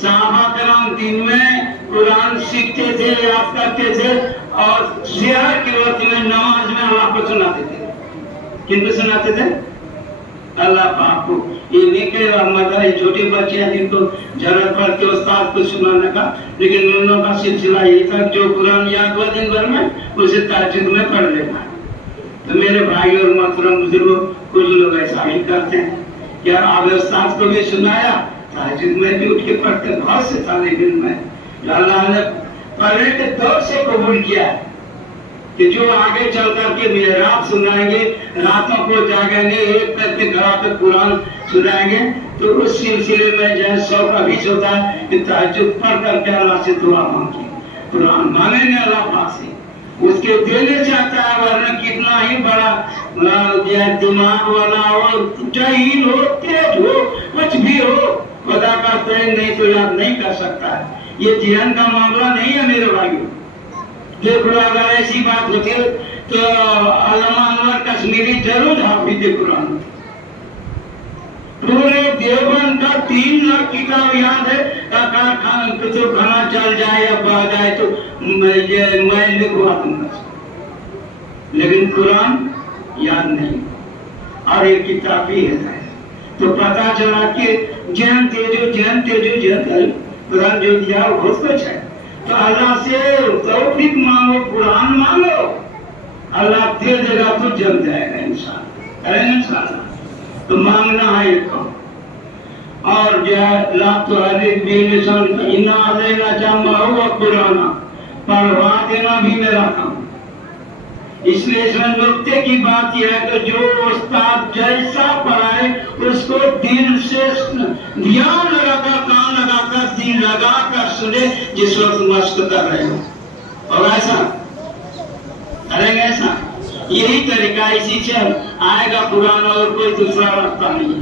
صحابہ کرام دن میں قرآن سیکھتے تھے، یاد کرتے تھے، اور سحر کے وقت میں نماز میں اللہ کو سناتے تھے. کن کو سناتے تھے؟ اللہ پاک کو. یہ نہیں کہ ہمارے چھوٹے بچے ہیں جن کو ضرورت پڑتی استاد کو سنانے کا، لیکن ان لوگوں کا سلسلہ یہ تھا جو قرآن یاد ہوا دن بھر میں اسے تہجد میں پڑھ لینا. تو میرے بھائی اور محترم بزرگوں، کچھ لوگ ایسا ہی کرتے ہیں کہ آپ استاد کو بھی سنایا، تہجد میں بھی اٹھ کے پڑھتے. بہت سے طالب علم میں اللہ نے پہلے کے دور سے قبول کیا ہے کہ جو آگے چل کر کے محراب سنائیں گے، راتوں کو جاگیں گے، ایک کر کے گھر پہ قرآن سنائیں گے. تو اس سلسلے میں جو 100 کا بیچ ہوتا ہے کہ تہجد پڑھ کر کے اللہ سے دعا مانگی، قرآن مانگیں گے اللہ پاک سے، اس کے دینے چاہتا ہے. ورنہ کتنا ہی بڑا دماغ والا ہو، جاہل ہو، تیز ہو، کچھ بھی ہو، خدا کا تعین نہیں تو یاد نہیں کر سکتا ہے. یہ ذہن کا معاملہ نہیں ہے میرے بھائیوں. دیکھو اگر ایسی بات ہوتی تو علامہ انور کشمیری ضرور حافظ قرآن. پورے دیوبند کا 3 لاکھ کتاب یاد ہے. کتب خانہ چل جائے یا بہ جائے تو میں لکھوا دوں گا، لیکن قرآن یاد نہیں. اور ایک کتاب بھی ہے تو پتا چلا کہ جہن تیجو قرآن جو دیا وہ بہت کچھ ہے. تو اللہ سے توفیق مانگو، قرآن مانگو، اللہ دے دے گا تو جل جائے گا انسان. کریں گے انشاءاللہ. تو مانگنا ہے ایک کام. اور جو ہے لا تحرک بہ لسانک انا علینا جمعہ و قرآن، پڑھوا دینا بھی میرا کام. اس لیے اس میں نکتے کی بات یہ ہے کہ جو استاد جیسا پڑھائے اس کو دل سے دھیان لگا کر، کان لگا کر، دل لگا کر سنے جس وقت مشق کر رہے ہو. اور ایسا کریں گے، ایسا یہی طریقہ، اسی سے آئے گا قرآن، اور کوئی دوسرا راستہ نہیں ہے.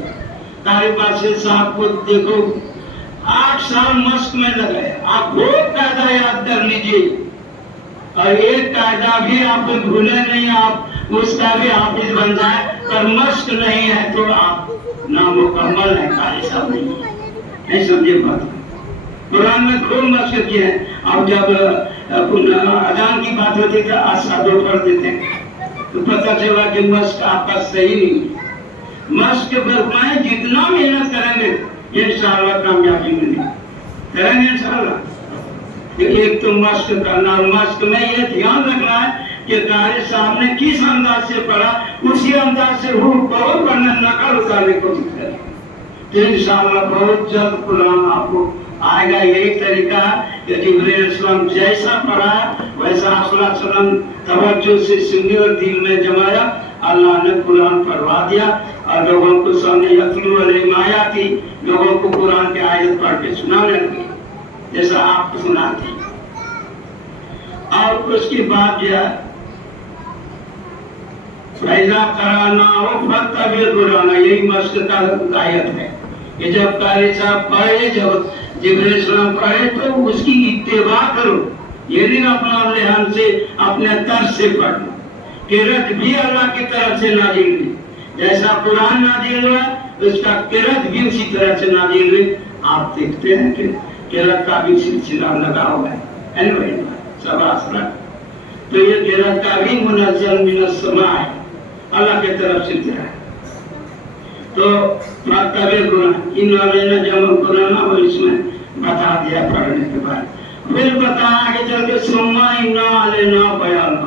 قاری باشد صاحب کو دیکھو 8 سال مشق میں لگے. آپ بہت قاعدہ یاد کر لیجیے، اور ایک قاعدہ بھی آپ بھولے نہیں، آپ اس کا بھی حافظ بن جائے. پر مشق نہیں ہے تو آپ نامکمل ہے، قاری صاحب نہیں سمجھے بات. قرآن میں خوب مشق کیا ہے. اب جب اذان کی بات ہوتی تو آسادوں پڑھ دیتے ہیں تو پتہ چلا کہ مشق آپ کا صحیح نہیں ہے. مشق فرمائیں جتنا محنت کریں گے انشاءاللہ کامیابی ملے. کریں گے انشاءاللہ. ایک تو مشق کرنا، اور مشق میں یہ دھیان رکھنا ہے کہ قاری صاحب نے کس انداز سے پڑھا اسی انداز سے وہ بہت پڑھنا، نقل اتارنے کو کرے. تو انشاءاللہ بہت جلد قرآن آپ کو آئے گا. یہی طریقہ کہ جبرائیل علیہ السلام جیسا پڑھا ویسا آپ صلی اللہ علیہ وسلم توجہ سے سنے اور دل میں جمایا. اللہ نے قرآن پڑھوا دیا اور لوگوں کو سامنے یتلو علیہم آیاتی، لوگوں کو قرآن کی آیت پڑھ کے سنانے لگے جیسا آپ کو سناتے. اور اس کی بات جو ہے فَإِذَا قَرَأْنَاهُ فَاتَّبِعْ قُرْآنَهُ، یہی مشق کا آیت ہے کہ جب قاری صاحب پڑھے، جب جبرائیل علیہ السلام پڑھے تو اس کی اتباع کرو. یہ نہیں اپنا ذہن سے اپنے طرز سے پڑھنا. قرأت بھی اللہ کی طرف سے نازل ہوئی، جیسا قرآن نازل ہوا اس کا قرأت بھی اسی طرح سے نازل ہوئی. آپ دیکھتے ہیں کہ قرأت کا بھی سلسلہ لگا ہوا ہے. سب آسرا تو یہ قرأت کا بھی منزل من السماء ہے، اللہ کی طرف سے ہے. تو فاتبع قرآن ان علینا جمع قرآن، اور اس میں بتا دیا پڑھنے کے بعد. پھر بتایا آگے چل کے ثم ان علینا بیانہ.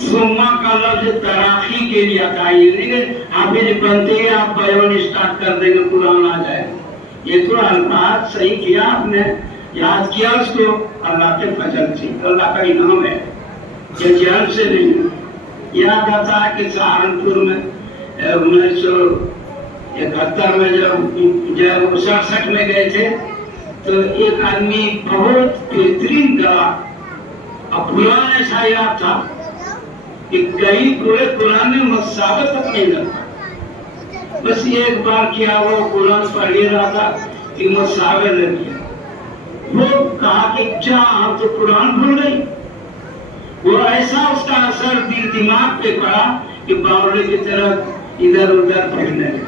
ثم کا لفظ تراخی کے لیے آتا ہے، یہ نہیں کہ حافظ بنتے ہی آپ بیان اسٹارٹ کر دیں گے قرآن آ جائے. یہ تو الفاظ صحیح کیا آپ نے، یاد کیا اس کو اللہ کے فضل سے، اللہ کا انعام ہے، یہ جہل سے نہیں. یاد آتا ہے کہ سہارنپور میں 1971 میں جب 67 میں گئے تھے تو ایک آدمی بہت بہترین گلا، اب قرآن ایسا یاد تھا کہ کہیں پورے قرآن میں مسابقت تک نہیں لگتا. بس ایک بار کیا وہ قرآن پڑھ ہی رہا تھا کہ مسابقت لگ گیا. وہ کہا کہ کیا ہم تو قرآن بھول گئی. وہ ایسا اس کا اثر دل دماغ پہ پڑا کہ باوڑے کی طرف ادھر ادھر پھیلنے لگے.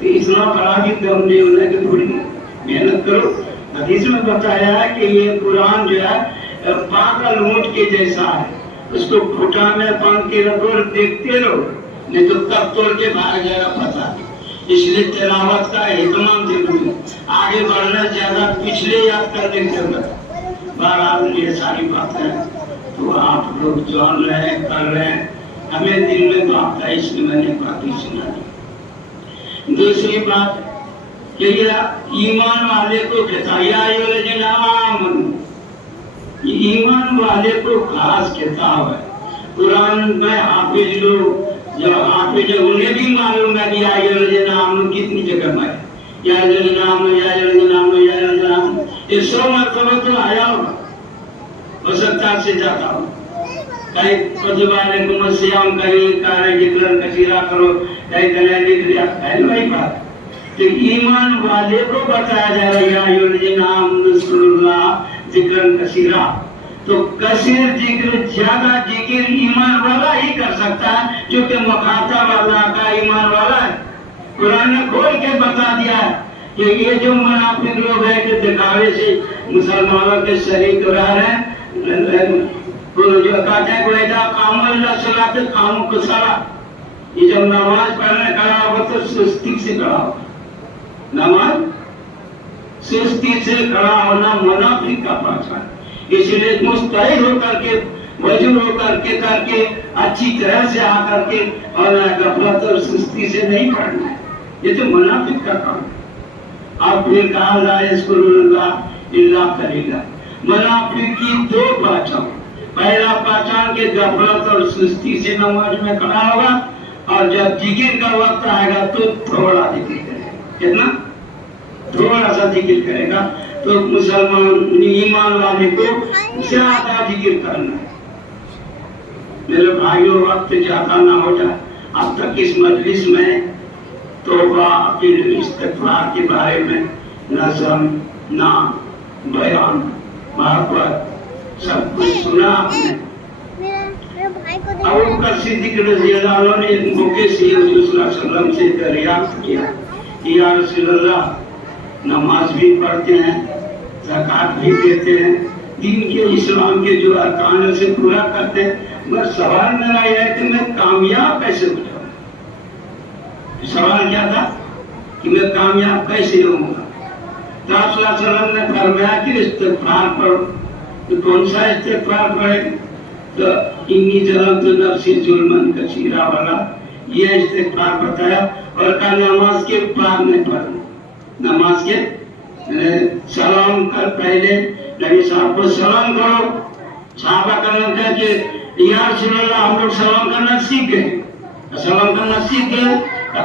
تو اتنا بڑا بھی دم نہیں ہونا کہ تھوڑی محنت کرو حدیث میں بتایا ہے کہ یہ قرآن جو ہے پاگل اونٹ کے جیسا ہے، اس کو کھٹا میں باندھ کے رکھو اور دیکھتے رہو، نہیں تو کب توڑ کے بھاگ جائے گا پتہ نہیں۔ اس لیے تلاوت کا اہتمام ضروری ہے، آگے بڑھنا زیادہ پچھلے یاد کرنے کی ضرورت ہے۔ بہرحال یہ ساری باتیں تو آپ لوگ جان رہے ہیں، کر رہے ہیں، ہمیں دل میں بات ہے، اس لیے میں نے باتیں سنا دی۔ دوسری بات کہ یہ ایمان والے کو کتاب ایمان والے کو خاص کتاب ہے۔ قرآن میں حافظ لوگ جو حافظ ہے انہیں بھی معلوم ہے کہ نام کتنی جگہ میں نام یہ 100 مرتبہ تو آیا ہوگا، ہو سکتا ہے سے جاتا ہو، کہیں پتبانے کو مسیام کہیں کارے جکرن کثیرہ کرو، کہیں کنے لکھ دیا، پہلے وہی بات تو ایمان والے کو بتایا جا رہا ہے نام نذکر اللہ ذکرن کثیرہ، تو کثیر ذکر زیادہ ذکر ایمان والا ہی کر سکتا ہے جو کہ مخاطب اللہ کا ایمان والا ہے۔ قرآن نے کھول کے بتا دیا ہے کہ یہ جو منافق لوگ ہیں کہ دکھاوے سے مسلمانوں کے شریک رہ رہے ہیں، جو کہتے ہیں کہ قام اللہ صلاۃ قام کسالہ، یہ جب نماز پڑھنے کھڑا ہوگا تو سستی سے کھڑا ہوگا، نماز سستی سے کھڑا ہونا منافق کا پہچان، اس لیے مستعد ہو کر کے وضو ہو کر کے اچھی طرح سے آ کر کے اور غفلت اور سستی سے نہیں پڑھنا ہے، یہ تو منافق کا کام ہے۔ اب پھر کہا لا یذکر اللہ الا قلیلا، منافق کی 2 پہچان، پہلا پہچان کہ غفلت اور سستی سے نماز میں کھڑا ہوگا، اور جب ذکر کا وقت آئے گا تو تھوڑا ذکر کرے گا، کتنا تھوڑا سا ذکر کرے گا۔ تو مسلمان ایمان والے کو زیادہ ذکر کرنا ہے۔ میرے بھائیوں وقت زیادہ نہ ہو جائے، اب تک اس مجلس میں توبہ استغفار کے بارے میں نظم، نام، بیان، محبت سب کچھ سنا آپ نے۔ ابو بکر صدیق رضی اللہ عنہ نے ایک موقع سے حضور صلی اللہ علیہ وسلم سے دریافت کیا کہ یا رسول اللہ، نماز بھی پڑھتے ہیں، زکوٰۃ بھی دیتے ہیں، دین کے اسلام کے جو ارکان ہے سے پورا کرتے ہیں، مگر سوال میرا یہ ہے کہ میں کامیاب کیسے ہو جاؤں؟ سوال کیا تھا کہ میں کامیاب کیسے ہوں گا؟ تو آپ صلی اللہ علیہ وسلم نے فرمایا کہ استغفار پڑھو۔ تو کون سا استغفار پڑھے؟ تو انی ظلمت نفسی ظلما کثیرا والا یہ استغفار بتایا، اور کہا نماز کے بعد میں پڑھنا، نماز کے سلام کر پہلے نبی صاحب کو سلام کرو۔ صحابہ کرنا کہا کہ یا رسول اللہ ہم لوگ سلام کرنا سیکھ گئے، سلام کرنا سیکھ گئے،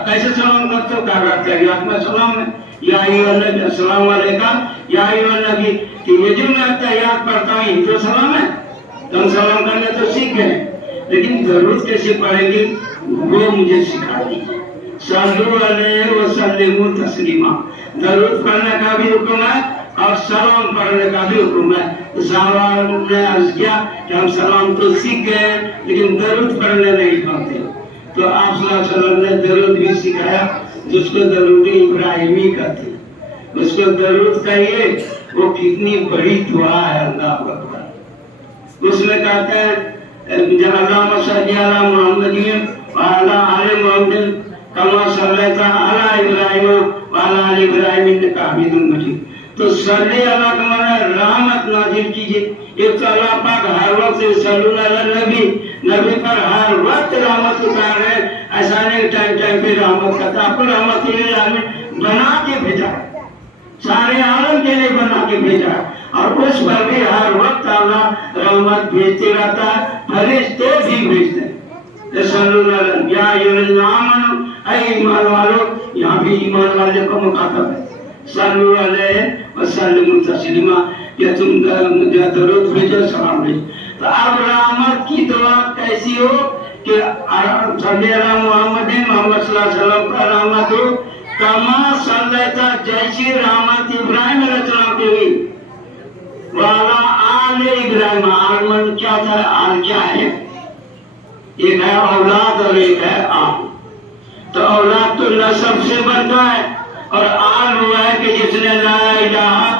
کیسے سلام کرتے ہو؟ کہا کرتے ہیں یاد میں سلام ہے یا ایھا النبی السلام علیکم یا ایھا النبی، کہ یہ جو میں تحیات پڑھتا ہوں یہ تو سلام ہے، تو ہم سلام کرنے تو سیکھ گئے، لیکن درود کیسے پڑھیں گے وہ مجھے سکھا دیجیے۔ صلو علیہ وسلموا تسلیما، درود پڑھنے کا بھی حکم ہے اور سلام پڑھنے کا بھی حکم ہے۔ صحابہ نے عرض کیا کہ ہم سلام تو سیکھ گئے لیکن درود پڑھنے نہیں پاتے، تو آپ صلی اللہ علیہ وسلم نے درود بھی سکھایا، جس کو درود ابراہیمی کہتے ہیں، اس کو درود کہیے، وہ کتنی بڑی دعا ہے، اللہ اکبر۔ اس میں کہتے ہیں اللہم صلی علی محمد وعلی آل محمد کما صلیت علی ابراہیم وعلی آل ابراہیم انک حمید مجید۔ تو صلی اللہ کا معنی رحمت نازل کیجئے، یہ تو اللہ پاک ہر وقت صلی اللہ علیہ نبی، نبی پر ہر وقت رحمت اتار رہے، ایسا نہیں ٹائم پہ رحمت کرتا، آپ کو رحمت للعالمین بنا کے بھیجا ہے، سارے عالم کے لیے بنا کے بھیجا ہے، اور اس پر بھی ہر وقت اللہ رحمت بھیجتے رہتا ہے، فرشتے بھی بھیجتے ہیں۔ صلی اللہ علیہ یا ایھا الذین آمنوا، اے ایمان والو، یہاں بھی ایمان والے کو مخاطب ہے، صلو علیہ وسلموا تسلیما، یا تم درود بھیجو، سلام بھیجو۔ تو اب رحمت کی دعا کیسی ہو کہ صلی اللہ محمد محمد صلی اللہ علیہ وسلم کا رحمت ہو، کما صلیتا جیسی رحمت ابراہیم علیہ السلام کی ہوئی، والا آل ابراہیم، آل کیا تھا؟ آل کیا ہے؟ ایک ہے اولاد اور ایک ہے آل، تو اولاد تو نسب سے بنتا ہے، اور آل ہوا ہے کہ جس نے لا الہ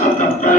77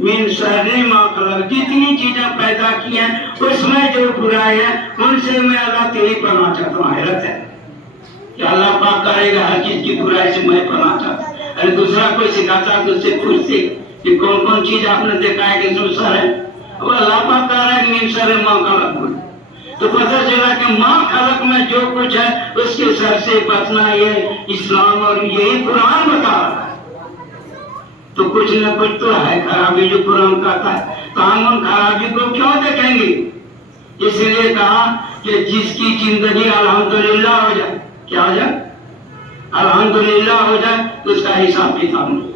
من شر ما خلق، جتنی چیزیں پیدا کی ہیں اس میں جو برائی ہے ان سے میں اللہ تیری پناہ چاہتا ہوں. حیرت ہے کہ اللہ پاک کرے گا ہر چیز کی برائی سے میں پناہ چاہتا ہوں. اگر دوسرا کوئی سکھاتا تو اس سے پوچھتے کہ کون کون چیز آپ نے دیکھا ہے کہ اس میں شر ہے. اب اللہ پاک کہہ رہا ہے کہ من شر ما خلق، تو پتہ چلا کہ ما خلق میں جو کچھ ہے اس کے شر سے بچنا یہ اسلام اور یہی قرآن بتا رہا ہے. تو کچھ نہ کچھ تو ہے خرابی جو قرآن کہتا ہے، تو ہم ان خرابی کو کیوں دیکھیں گے؟ اس لیے کہا کہ جس کی زندگی الحمدللہ ہو جائے، کیا ہو جائے؟ الحمدللہ ہو جائے تو اس کا حساب کتاب نہیں.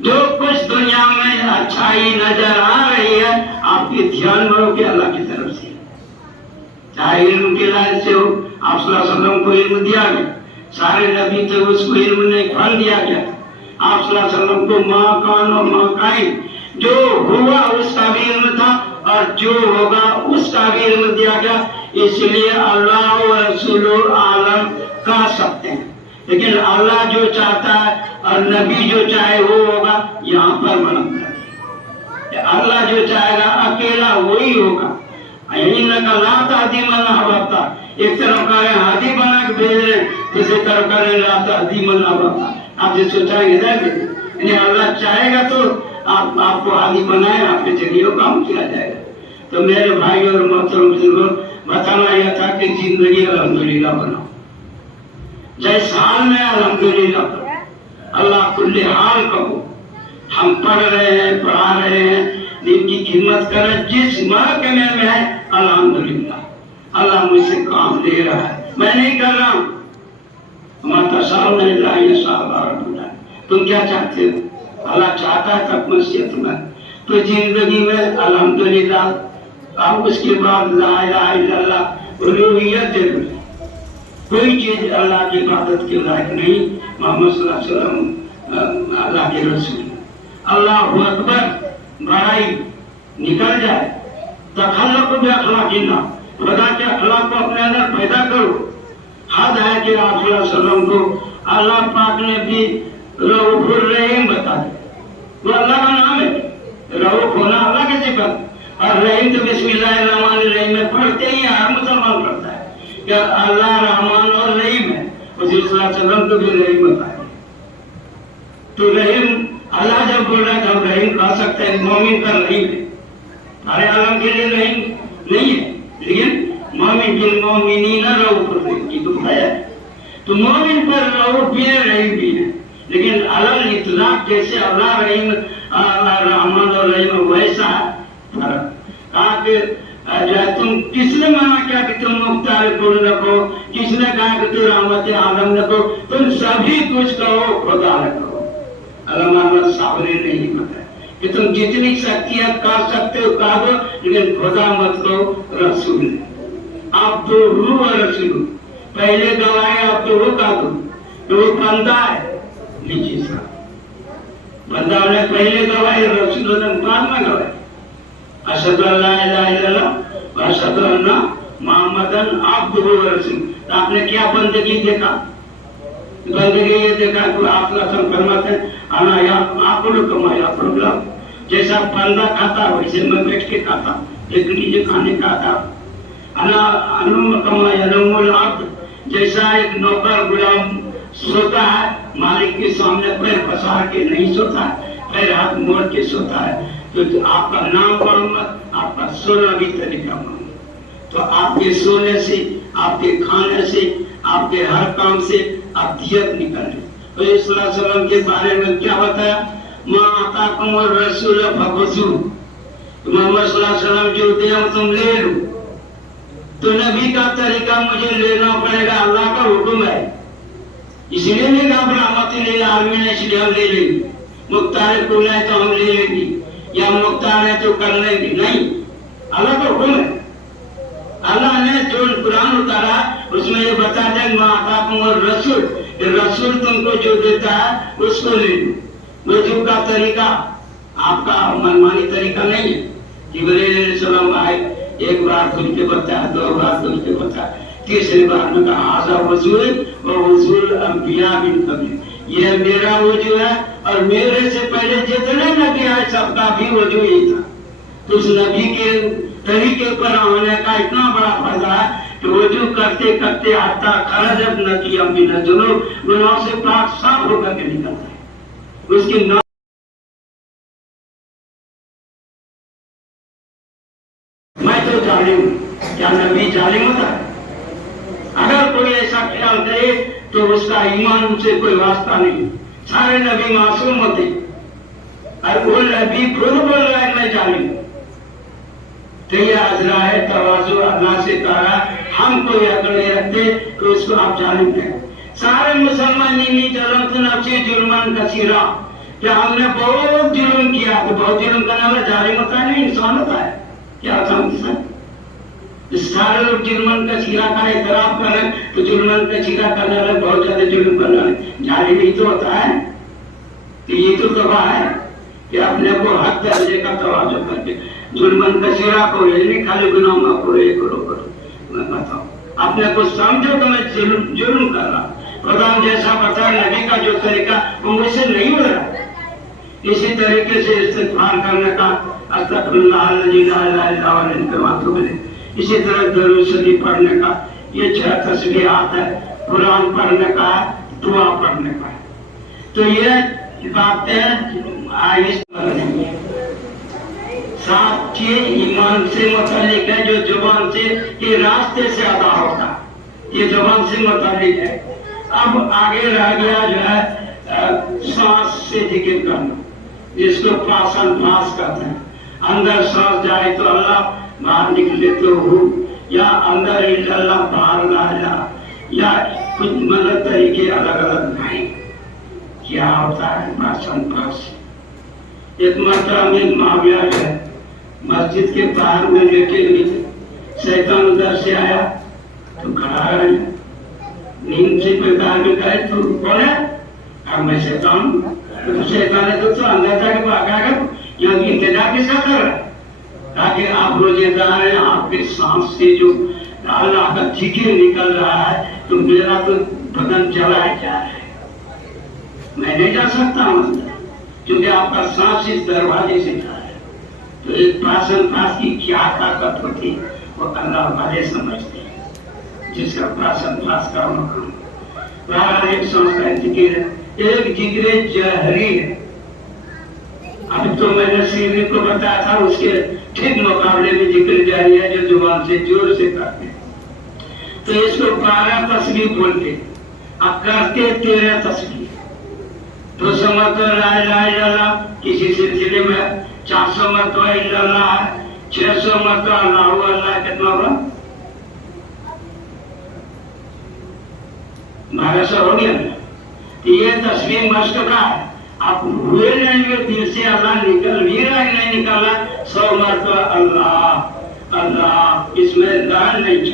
جو کچھ دنیا میں اچھائی نظر آ رہی ہے آپ کے دھیان میں ہو کہ اللہ کی طرف سے، چاہے علم کے لائق سے ہو. آپ صلی اللہ علیہ وسلم کو علم دیا گیا، سارے نبی تھے اس کو علم نے پھل دیا گیا. آپ صلی اللہ علیہ وسلم کو ماں کان اور ماں کائن، جو ہوا اس کا بھی علم تھا اور جو ہوگا اس کا بھی علم دیا گیا. اس لیے اللہ و رسول عالم کہہ سکتے ہیں، لیکن اللہ جو چاہتا ہے اور نبی جو چاہے وہ ہوگا. یہاں پر بلند ہے اللہ جو چاہے گا اکیلا وہی ہوگا. لا تہدی من احببت، ایک طرف کہہ رہے ہیں ہادی بنا کے بھیج رہے ہیں، دوسری طرف کہہ رہے ہیں لا تہدی من احببت. آپ جو سوچائیں گے یعنی اللہ چاہے گا تو آپ کو ہادی بنائے، آپ کے ذریعے کام کیا جائے گا. تو میرے بھائی اور محترم بزرگوں، بتانا یہ تھا کہ زندگی الحمدللہ بناؤ، جیسے حال میں الحمدللہ کرو، اللہ کل حال کہو. ہم پڑھ رہے ہیں، پڑھا رہے ہیں، دین کی خدمت کر رہے ہیں، جس محکمے میں ہے الحمدللہ اللہ مجھ سے کام لے رہا ہے، میں نہیں کر رہا ہوں. تم کیا چاہتے ہو؟ اللہ چاہتا ہے تب مسیحت میں. تو زندگی میں الحمدللہ، اب اس کے بعد لا الہ الا اللہ، الوہیت ضروری. کوئی چیز اللہ کی عبادت کے لائق نہیں. محمد صلی اللہ علیہ وسلم اللہ کے رسول. اللہ اکبر بڑائی نکل جائے. تخلق باخلاق اللہ، خدا کے اخلاق کو اپنے اندر پیدا کرو. حد ہے کہ آپ صلی اللہ علیہ وسلم کو اللہ پاک نے بھی رؤوف الرحیم بتا دیا. وہ اللہ کا نام ہے، رؤوف ہونا اللہ کی صفت، اور رحیم تو بسم اللہ الرحمن الرحیم میں پڑھتے ہی ہر مسلمان پڑھتا ہے کہ اللہ رحمان اور رحیم ہے. حضور صلی اللہ علیہ وسلم کو بھی رحیم بتایا. تو رحیم اللہ جب بول رہا ہے تو ہم رحیم کہہ سکتے ہیں. مومن کا رحیم ہے، سارے عالم کے لیے رحیم نہیں ہے، لیکن مومن بالمومنین رؤوف الرحیم کی تو بتایا ہے. تو مومن پر رؤوف بھی ہے، رحیم بھی ہے. لیکن علل اطلاق جیسے اللہ رحیم رحمان اور رحیم ویسا ہے فرق. کہا کہ تم کس نے منع کیا کہ تم مختار کل رکھو؟ کس نے کہا کہ تم رحمت عالم رکھو؟ تم سبھی کچھ کہو، خدا رکھو. علامہ صاحب نے نہیں بتایا کہ تم جتنی شخصیت کر سکتے ہو کہا دو، لیکن خدا مت کہو، رسول ہے. آپ تو روح اور رسول، پہلے گواہی آپ تو وہ کہا دو کہ وہ بندہ ہے. نیچے صاحب بندہ نے پہلے گواہی، رسول نے بعد میں گواہی. اشہد ان لا الہ الا اللہ و اشہد ان محمدن عبدہ و رسولہ. آپ نے کیا بندگی دیکھا؟ بندگی یہ دیکھا کہ آپ فرماتے ہیں انا یا آکل کما یاکل العبد، جیسا بندہ کھاتا ویسے میں بیٹھ کے کھاتا، ایک لیجیے کھانے کا تھا. انا انم کما ینم العبد، جیسا ایک نوکر غلام سوتا ہے مالک کے سامنے پیر پسار کے نہیں سوتا ہے، پیر ہاتھ موڑ کے سوتا ہے. تو آپ کا نام پڑھوں گا، آپ کا سونا بھی طریقہ مانگوں. تو آپ کے سونے سے، آپ کے کھانے سے، آپ کے ہر کام سے آپ دیت نکل رہے. تو صلی اللہ علیہ وسلم کے بارے میں کیا بتایا؟ ما آتاکم الرسول فخذوہ، محمد صلی اللہ علیہ وسلم جو دیا تم لے لو. تو نبی کا طریقہ مجھے لینا پڑے گا، اللہ کا حکم ہے. اس لیے نہیں کہا رحمت للعالمین، اس لیے ہم لے لیں گے. مختار کل ہے تو ہم لے لیں گے، یا مختار ہے تو کر لیں گے. نہیں، اللہ کا حکم ہے. اللہ نے جو قرآن اتارا اس میں یہ بتا دیں ما آتاکم الرسول، رسول تم کو جو دیتا ہے اس کو لے لو. وضو کا طریقہ آپ کا منمانی طریقہ نہیں ہے. جبرائیل علیہ السلام آئے، ایک بار کھل کے بتایا، دو بار کھل کے بتایا، تیسری بار میں کہا ھذا وضو و وضو الانبیاء من قبل، یہ میرا وجو ہے اور میرے سے پہلے جتنے نبی آئے سب کا بھی وجو ہی تھا. تو اس نبی کے طریقے پر ہونے کا اتنا بڑا فائدہ ہے کہ وجو کرتے کرتے آتا خرجت نقیہ من الذنوب، گناہوں سے پاک صاف ہو کر کے نکلتا ہے. اس کی میں تو ظالم ہوں، کیا نبی ظالم ہوتا ہے؟ اگر کوئی ایسا خیال کرے تو اس کا ایمان سے کوئی واسطہ نہیں. سارے نبی معصوم ہوتے اور وہ نبی خود بول رہا ہے میں ظالم ہوں. تو یہ عذرا ہے تواضع، اللہ سے کہا ہم کوئی عقل نہیں رکھتے کہ اس کو آپ ظالم کہیں. سارے مسلمان نہیں ظلمت نفسی جرمان کثیرا، کہ ہم نے بہت جرم کیا. تو بہت جرم کرنے والا ظالم ہوتا ہے نہیں، انسان ہوتا ہے. کیا ہوتا ہے انسان؟ سارے لوگ جرمان کا چیرا کا اعتراف کریں تو جرمان کا چیرا کرنے والے بہت زیادہ جرم کرنے والے ظالم ہی تو ہوتا ہے. کہ یہ تو تباہ ہے کہ اپنے کو حق درجے کا تواضع کر کے جرمان کا چیرا کو یہ نہیں خالی گناہوں میں کرو یہ کرو. میں بتاؤں اپنے کو سمجھو تو میں جرم کر رہا. خدا جیسا بتا نبی کا جو طریقہ وہ مجھ سے نہیں ہو رہا. اسی طریقے سے استغفار کرنے کا استغفر اللہ الذی لا الہ الا هو الحی القیوم، اسی طرح درود شریف پڑھنے کا. یہ 6 تسبیحات ہے. قرآن پڑھنے کا ہے، دعا پڑھنے کا ہے. تو یہ باتیں سات چیز ایمان سے متعلق ہے جو زبان سے کے راستے سے ادا ہوتا ہے. یہ زبان سے متعلق ہے. اب آگے رہ گیا جو ہے سانس سے ذکر کرنا، جس کو پاس انفاس کہتے ہیں. اندر سانس جائے تو اللہ، باہر نکلے تو ہو، یا اندر اللہ باہر نہ جا، یا کچھ مطلب طریقے الگ الگ نہیں. کیا ہوتا ہے پاس انفاس؟ ایک مرتبہ میں معاویہ ہے مسجد کے باہر میں لیٹے ہوئے تھے. شیطان ادھر سے آیا تو کھڑا ہے، نیند سے پکار کے کہے تو کون ہے؟ اب میں شیطان ہوں. تو شیطان ہے تو اندر جا کے بھاگا گیا. یہاں انتظار کس کا کر رہا ہے؟ تاکہ آپ روزے دار ہیں، آپ کے سانس سے جو اللہ کا ذکر نکل رہا ہے تو میرا تو بدن جلا جا رہا ہے. میں نہیں جا سکتا ہوں کیونکہ آپ کا سانس اس دروازے سے جا رہا ہے. تو ایک پاسن پاس کی کیا طاقت ہوتی ہے وہ اللہ والے سمجھتے ہیں، جس کا پاسن پاس کا مقام. بہرحال ایک سانس کا ذکر ہے، ایک ذکر جہری ہے. اب تو میں نے سیری کو بتایا تھا، اس کے ٹھیک مقابلے میں ذکر جاری ہے جو زبان سے زور سے کرتے ہیں. تو اس کو 12 تسبیح بولتے. اب کرتے 13 تسبیح. 200 مرتبہ لا الہ الا اللہ، کسی سلسلے میں 400 مرتبہ الا اللہ ہے، 600 مرتبہ اللہ اللہ. کتنا ہوگا؟ 1200 ہو گیا. یہ تسبیح مشق کا ہے. آپ ہوئے نہیں ہوئے دل سے اللہ نکل بھی رہا نہیں نکالا 100 مرتبہ اللہ اللہ، اس میں دان نہیں